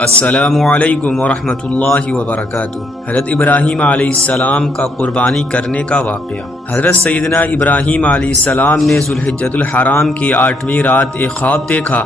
السلام علیکم ورحمۃ اللہ وبرکاتہ۔ حضرت ابراہیم علیہ السلام کا قربانی کرنے کا واقعہ۔ حضرت سیدنا ابراہیم علیہ السلام نے ذوالحجۃ الحرام کی 8ویں رات ایک خواب دیکھا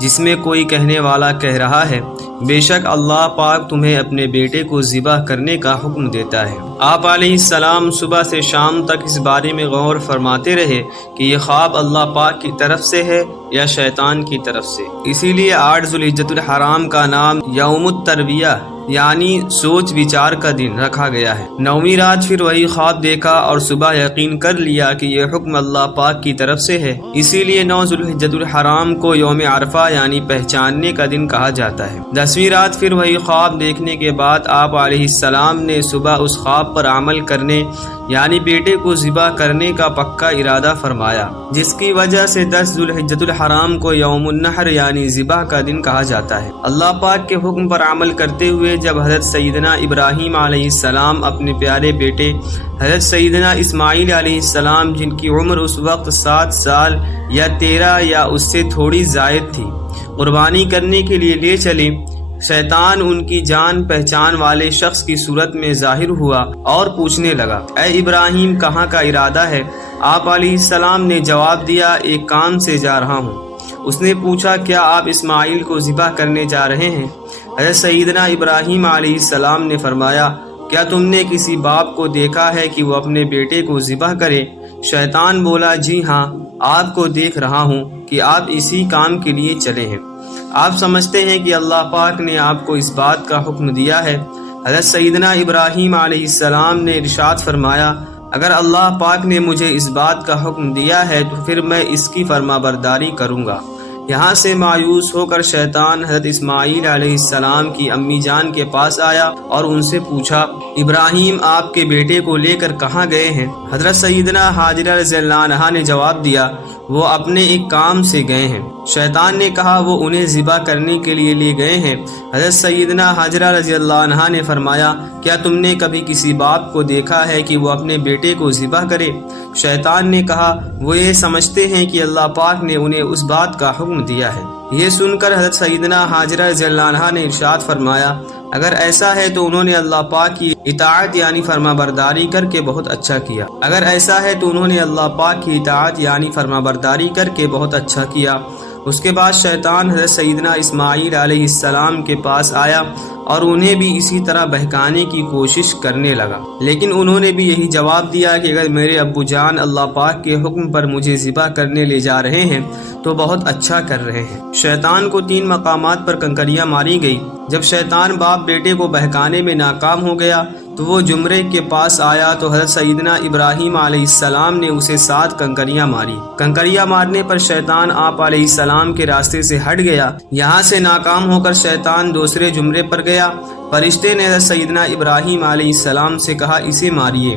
جس میں کوئی کہنے والا کہہ رہا ہے، بے شک اللہ پاک تمہیں اپنے بیٹے کو ذبح کرنے کا حکم دیتا ہے۔ آپ علیہ السلام صبح سے شام تک اس بارے میں غور فرماتے رہے کہ یہ خواب اللہ پاک کی طرف سے ہے یا شیطان کی طرف سے۔ اسی لیے 8 ذوالحجۃ الحرام کا نام یوم الترویہ یعنی سوچ وچار کا دن رکھا گیا ہے۔ 9ویں رات پھر وہی خواب دیکھا اور صبح یقین کر لیا کہ یہ حکم اللہ پاک کی طرف سے ہے، اسی لیے 9 ذوالحجۃ الحرام کو یوم عرفہ یعنی پہچاننے کا دن کہا جاتا ہے۔ 10ویں رات پھر وہی خواب دیکھنے کے بعد آپ علیہ السلام نے صبح اس خواب پر عمل کرنے یعنی بیٹے کو ذبح کرنے کا پکا ارادہ فرمایا، جس کی وجہ سے 10 ذوالحجۃ الحرام کو یوم النحر یعنی ذبح کا دن کہا جاتا ہے۔ اللہ پاک کے حکم پر عمل کرتے ہوئے جب حضرت سیدنا ابراہیم علیہ السلام اپنے پیارے بیٹے حضرت سیدنا اسماعیل علیہ السلام، جن کی عمر اس وقت 7 سال یا 13 یا اس سے تھوڑی زائد تھی، قربانی کرنے کے لیے لے چلے، شیطان ان کی جان پہچان والے شخص کی صورت میں ظاہر ہوا اور پوچھنے لگا، اے ابراہیم کہاں کا ارادہ ہے؟ آپ علیہ السلام نے جواب دیا، ایک کام سے جا رہا ہوں۔ اس نے پوچھا، کیا آپ اسماعیل کو ذبح کرنے جا رہے ہیں؟ حضرت سیدنا ابراہیم علیہ السلام نے فرمایا، کیا تم نے کسی باپ کو دیکھا ہے کہ وہ اپنے بیٹے کو ذبح کرے؟ شیطان بولا، جی ہاں، آپ کو دیکھ رہا ہوں کہ آپ اسی کام کے لیے چلے ہیں۔ آپ سمجھتے ہیں کہ اللہ پاک نے آپ کو اس بات کا حکم دیا ہے؟ حضرت سیدنا ابراہیم علیہ السلام نے ارشاد فرمایا، اگر اللہ پاک نے مجھے اس بات کا حکم دیا ہے تو پھر میں اس کی فرما برداری کروں گا۔ یہاں سے مایوس ہو کر شیطان حضرت اسماعیل علیہ السلام کی امی جان کے پاس آیا اور ان سے پوچھا، ابراہیم آپ کے بیٹے کو لے کر کہاں گئے ہیں؟ حضرت سیدنا حاجرہ رضی اللہ عنہا نے جواب دیا، وہ اپنے ایک کام سے گئے ہیں۔ شیطان نے کہا، وہ انہیں ذبح کرنے کے لیے لے گئے ہیں۔ حضرت سیدنا حاجرہ رضی اللہ عنہا نے فرمایا، کیا تم نے کبھی کسی باپ کو دیکھا ہے کہ وہ اپنے بیٹے کو ذبح کرے؟ شیطان نے کہا، وہ یہ سمجھتے ہیں کہ اللہ پاک نے انہیں اس بات کا حکم دیا ہے۔ یہ سن کر حضرت سیدنا حاجرہ رضی اللہ عنہا نے ارشاد فرمایا، اگر ایسا ہے تو انہوں نے اللہ پاک کی اطاعت یعنی فرما برداری کر کے بہت اچھا کیا۔ اگر ایسا ہے تو انہوں نے اللہ پاک کی اطاعت یعنی فرما برداری کر کے بہت اچھا کیا۔ اس کے بعد شیطان حضرت سیدنا اسماعیل علیہ السلام کے پاس آیا اور انہیں بھی اسی طرح بہکانے کی کوشش کرنے لگا، لیکن انہوں نے بھی یہی جواب دیا کہ اگر میرے ابو جان اللہ پاک کے حکم پر مجھے ذبح کرنے لے جا رہے ہیں تو بہت اچھا کر رہے ہیں۔ شیطان کو 3 مقامات پر کنکریاں ماری گئی۔ جب شیطان باپ بیٹے کو بہکانے میں ناکام ہو گیا تو وہ جمرے کے پاس آیا تو حضرت سیدنا ابراہیم علیہ السلام نے اسے 7 کنکریاں ماری۔ کنکریاں مارنے پر شیطان آپ علیہ السلام کے راستے سے ہٹ گیا۔ یہاں سے ناکام ہو کر شیطان دوسرے جمرے پر گیا۔ فرشتے نے حضرت سیدنا ابراہیم علیہ السلام سے کہا، اسے ماریے۔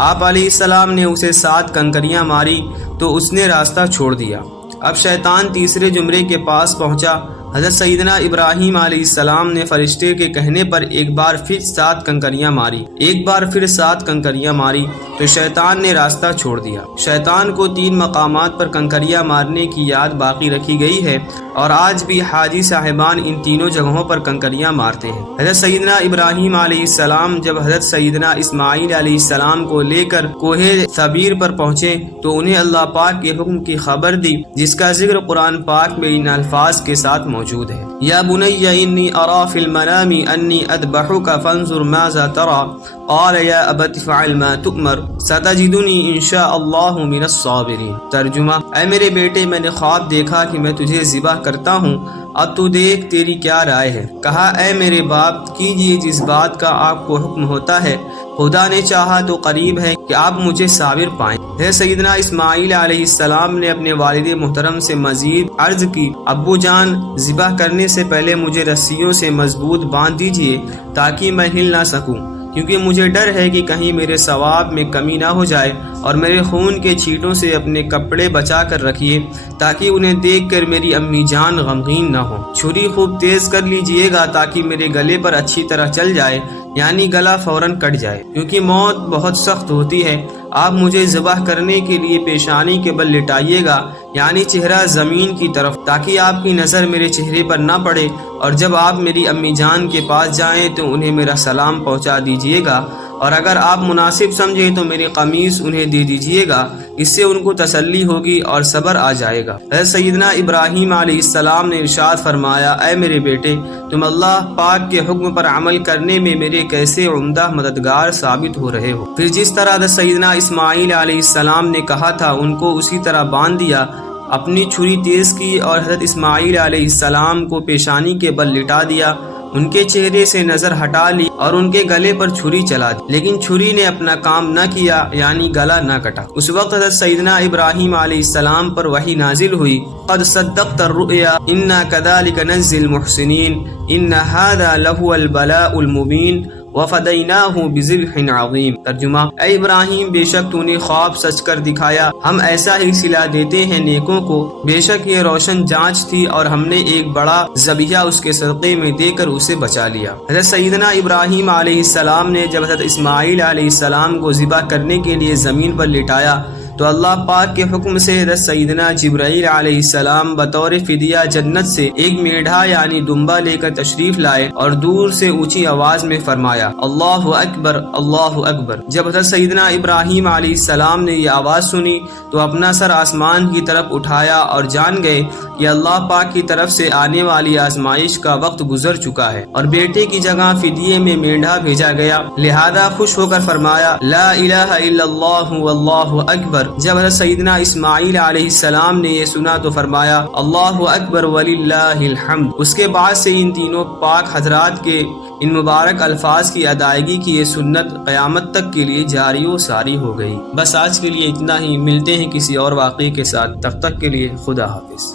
آپ علیہ السلام نے اسے 7 کنکریاں ماری تو اس نے راستہ چھوڑ دیا۔ اب شیطان تیسرے جمرے کے پاس پہنچا۔ حضرت سیدنا ابراہیم علیہ السلام نے فرشتے کے کہنے پر ایک بار پھر 7 کنکریاں ماری، ایک بار پھر 7 کنکریاں ماری تو شیطان نے راستہ چھوڑ دیا۔ شیطان کو 3 مقامات پر کنکریاں مارنے کی یاد باقی رکھی گئی ہے اور آج بھی حاجی صاحبان ان تینوں جگہوں پر کنکریاں مارتے ہیں۔ حضرت سیدنا ابراہیم علیہ السلام جب حضرت سیدنا اسماعیل علیہ السلام کو لے کر کوہ صبیر پر پہنچے تو انہیں اللہ پاک کے حکم کی خبر دی، جس کا ذکر قرآن پاک میں ان الفاظ کے ساتھ موجود ہے، یا بنی انی ارا فی المنام انی اذبحک فانظر ماذا ترى قال یا ابت فعل ما تؤمر ستجدنی ان شاء اللہ من الصابرین۔ ترجمہ، اے میرے بیٹے، میں نے خواب دیکھا کہ میں تجھے ذبح کرتا ہوں، اب تو دیکھ تیری کیا رائے ہے۔ کہا، اے میرے باپ، کیجئے جس بات کا آپ کو حکم ہوتا ہے، خدا نے چاہا تو قریب ہے کہ آپ مجھے صابر پائیں۔ ہے سیدنا اسماعیل علیہ السلام نے اپنے والد محترم سے مزید عرض کی، ابو جان، ذبح کرنے سے پہلے مجھے رسیوں سے مضبوط باندھ دیجئے تاکہ میں ہل نہ سکوں، کیونکہ مجھے ڈر ہے کہ کہیں میرے ثواب میں کمی نہ ہو جائے، اور میرے خون کے چھینٹوں سے اپنے کپڑے بچا کر رکھیے تاکہ انہیں دیکھ کر میری امی جان غمگین نہ ہو۔ چھری خوب تیز کر لیجئے گا تاکہ میرے گلے پر اچھی طرح چل جائے، یعنی گلا فوراً کٹ جائے، کیونکہ موت بہت سخت ہوتی ہے۔ آپ مجھے ذبح کرنے کے لیے پیشانی کے بل لٹائیے گا، یعنی چہرہ زمین کی طرف، تاکہ آپ کی نظر میرے چہرے پر نہ پڑے، اور جب آپ میری امی جان کے پاس جائیں تو انہیں میرا سلام پہنچا دیجیے گا، اور اگر آپ مناسب سمجھیں تو میری قمیص انہیں دے دیجیے گا، اس سے ان کو تسلی ہوگی اور صبر آ جائے گا۔ حضرت سیدنا ابراہیم علیہ السلام نے ارشاد فرمایا، اے میرے بیٹے، تم اللہ پاک کے حکم پر عمل کرنے میں میرے کیسے عمدہ مددگار ثابت ہو رہے ہو۔ پھر جس طرح حضرت سیدنا اسماعیل علیہ السلام نے کہا تھا ان کو اسی طرح باندھ دیا، اپنی چھری تیز کی اور حضرت اسماعیل علیہ السلام کو پیشانی کے بل لٹا دیا، ان کے چہرے سے نظر ہٹا لی اور ان کے گلے پر چھری چلا دی، لیکن چھری نے اپنا کام نہ کیا، یعنی گلا نہ کٹا۔ اس وقت حضرت سیدنا ابراہیم علیہ السلام پر وحی نازل ہوئی، قد صدقت الرؤیا انا كذلك نجزي المحسنین ان هذا لهو البلاء المبین وفدیناہ بذبح عظیم۔ ترجمہ، اے ابراہیم، بے شک تو نے خواب سچ کر دکھایا، ہم ایسا ہی صلہ دیتے ہیں نیکوں کو، بے شک یہ روشن جانچ تھی اور ہم نے ایک بڑا ذبیحہ اس کے صدقے میں دے کر اسے بچا لیا۔ حضرت سیدنا ابراہیم علیہ السلام نے جب حضرت اسماعیل علیہ السلام کو ذبح کرنے کے لیے زمین پر لٹایا تو اللہ پاک کے حکم سے حضرت سیدنا جبرائیل علیہ السلام بطور فدیہ جنت سے ایک میڑھا یعنی دمبا لے کر تشریف لائے اور دور سے اونچی آواز میں فرمایا، اللہ اکبر اللہ اکبر۔ جب حضرت سیدنا ابراہیم علیہ السلام نے یہ آواز سنی تو اپنا سر آسمان کی طرف اٹھایا اور جان گئے کہ اللہ پاک کی طرف سے آنے والی آزمائش کا وقت گزر چکا ہے اور بیٹے کی جگہ فدیے میں میڑھا بھیجا گیا، لہذا خوش ہو کر فرمایا، لا الہ الا اللہ واللہ اکبر۔ جب حضرت سیدنا اسماعیل علیہ السلام نے یہ سنا تو فرمایا، اللہ اکبر وللہ الحمد۔ اس کے بعد سے ان تینوں پاک حضرات کے ان مبارک الفاظ کی ادائیگی کی یہ سنت قیامت تک کے لیے جاری و ساری ہو گئی۔ بس آج کے لیے اتنا ہی، ملتے ہیں کسی اور واقعے کے ساتھ، تب تک کے لیے خدا حافظ۔